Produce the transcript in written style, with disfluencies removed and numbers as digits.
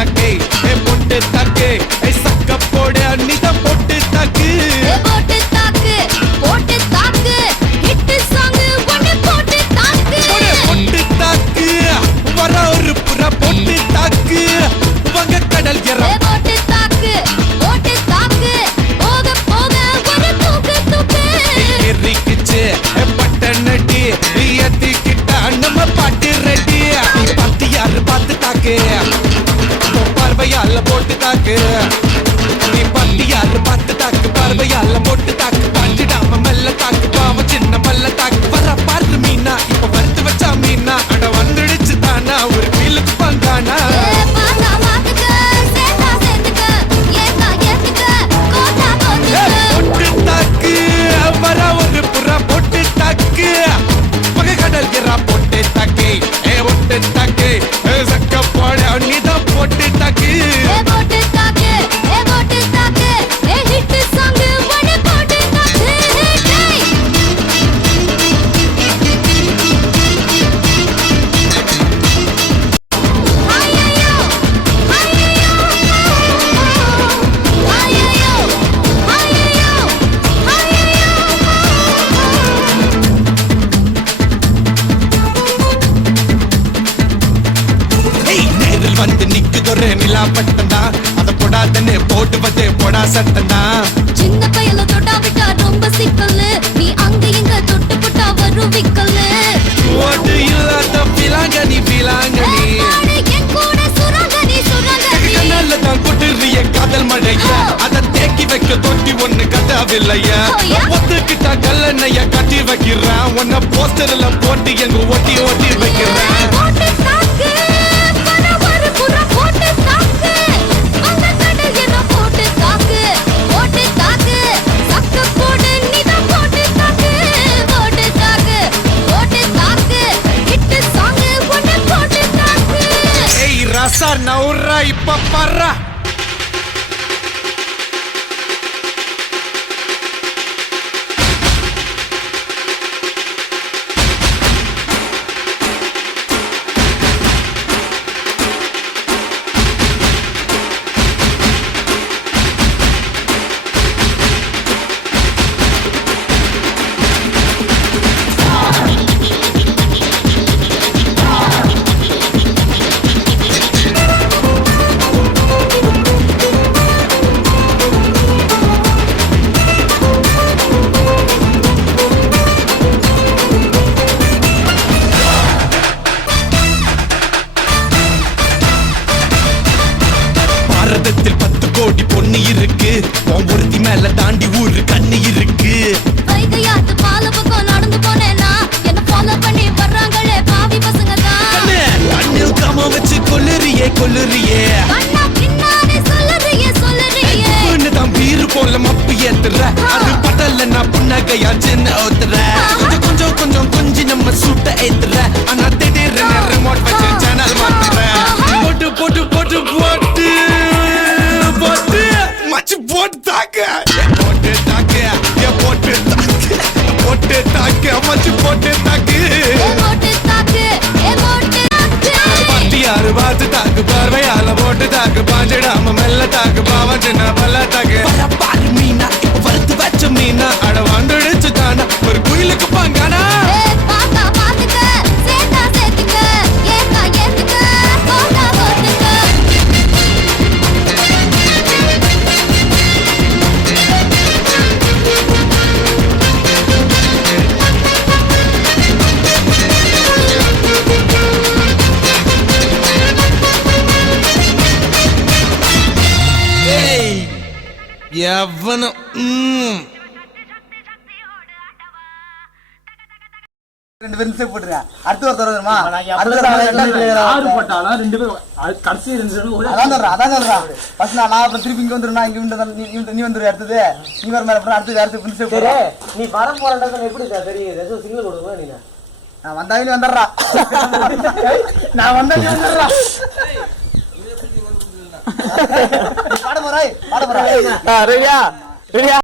தாக்கு பொட்டு தாக்கு சக்க போடு அன்னிதான் பொட்டு தாக்கு போட்டு தாக்கு போட்டு தாக்கு ஹிட் சாங் ஒன்னு போட்டு தாக்கு பொட்டு தாக்கு வர ஒரு புற பொட்டு தாக்கு வங்க கடல் எற போட்டு தாக்கு போட்டு தாக்கு போக போக ஒரு தூக்கு தூக்கு எரிக்குச்சு பட்டனடி ஏத்திக்கிட்ட நம்ம பாட்டு ரெடி பாட்டு யாரு பார்த்து தாக்கு பார்வையால போட்டு தாக்கு நீ பாட்டு யாரு பார்த்து தாக்கு பார்வையால போட்டு தாக்கு பாஞ்சிடாம மெல்ல தாக்கு பாவம் சின்ன மல்ல தாக்கு வர பாரு மீனா இப்ப வறுத்து வச்சா மீனா அட வந்துடுச்சு தானா ஒரு வீலுக்கு பந்தானா பாத்தா மாத்துக்க சேத்தா சேத்துக்க ஏத்தா ஏத்துக்க கோட்டா கோட்டுக்க பொட்டு தாக்கு வர ஒரு புற பொட்டு தாக்கு பகை கடல் எறா பொட்டு தாக்கு பொட்டு தாக்கு சக்க போட நீதான் பொட்டு தாக்கு போட்டு தாக்கு போட்டு தாக்கு ஹிட் சாங் ஒன்னு போட்டு தாக்கு ஐயோ ஐயோ ஐயோ நேரில் வந்து நிக்குதொரு நிலா பட்டனா அத போடாதன்னு போட்டுவதே போடா சட்டனா சின்ன பையல தொட்டா விட்டா ரொம்ப சிக்கல் நீ அங்க இங்க தொட்டு புட்டா வரும் விக்கல் ஓட்டு இல்லாத பிலாங்கனி பிலாங்கனி என் கூட சுரங்கனி சுரங்கனி கண்ணால தான் கொட்டுறிய காதல் மழைய அத தேக்கி வைக்க தொட்டி ஒண்ணு கட்டாவில்லைய ஒத்துக்கிட்டா கல்லணைய கட்டி வைக்கிறேன் உன்ன போஸ்டர்ல போட்டு எங்க ஒட்டி ஒட்டி வைக்கிறேன் போட்டு தாக்கு பரவர புற போட்டு தாக்கு அந்த கடல் என்ன போட்டு தாக்கு போட்டு தாக்கு சக்க போடு நீதான் போட்டு தாக்கு போட்டு தாக்கு போட்டு தாக்கு ஹிட் சாங் ஒன்னு போட்டு தாக்கு ஏய் ரசா நவுறா இப்ப பர்றா பாரதத்தில் 10 கோடி பொண்ணு இருக்கு ஒருத்தி மேல தாண்டி ஊரு கண்ணு இருக்கு வைகையாத்து பால பக்கம் நடந்து போனேனா என்ன ஃபாலோ பண்ணி வர்றாங்களே பாவி பசங்க தான் அண்ணில் காம வச்சு கொல்லுறியே கொல்லுறியே அண்ணா பின்னாடி சொல்லறியே சொல்லறியே தான் பீரு போல மப்பு ஏத்துற அது படல நான் புன்னகையா சின்ன ஓத்துற கொஞ்சம் கொஞ்சம் கொஞ்சம் கொஞ்சி நம்ம சுட்ட ஏத்துற ஆனா திடீர்னு ரிமோட் வச்சு சேனல் மாத்துற போட்டு போட்டு போட்டு போட்டு போட்டு மச்சு போட்டு தாக்கு போட்டு தாக்கு போட்டு தாக்கு போட்டு தாக்கு மச்சு போட்டு தாக்கு போட்டு தாக்கு போட்டு தாக்கு பட்டியாரு பார்த்து தாக்கு பார்வையால போட்டு தாக்கு பாஞ்சிடாம மெல்ல தாக்கு பாவம் சின்ன பல்ல தாக்கு பாரு மீனா இப்ப வறுத்து வச்ச மீனா அட வந்துடுச்சு தானா ஒரு குயிலுக்கு பாங்கானா பாத்தா பாத்துக்க சேத்தா சேத்துக்க ஏத்தா ஏத்துக்க கோட்டா கோட்டுக்க எவனும் ரெண்டு பேரும் போட்டுருங்க அடுத்து ஒரு தடவை யாரு போட்டாலும் ரெண்டு பேரும் கடைசி ரெண்டு பேரும் அதான் சொல்றான் ஃபர்ஸ்ட் நான் அப்புறம் திருப்பி இங்க வந்துருந்தா இங்க நீ வந்துரு அடுத்தது நீ வர மேல அடுத்து அடுத்து பிரின்சிபல் போற நீ வர போறேன்றது எப்படி தெரியுது ஏதோ சிக்னல் கொடுங்க நீங்க நான் வந்தாவே வந்துடுறா நான் வந்தாவே வந்துடுறா பாட போறாய் ரெடியா ரெடியா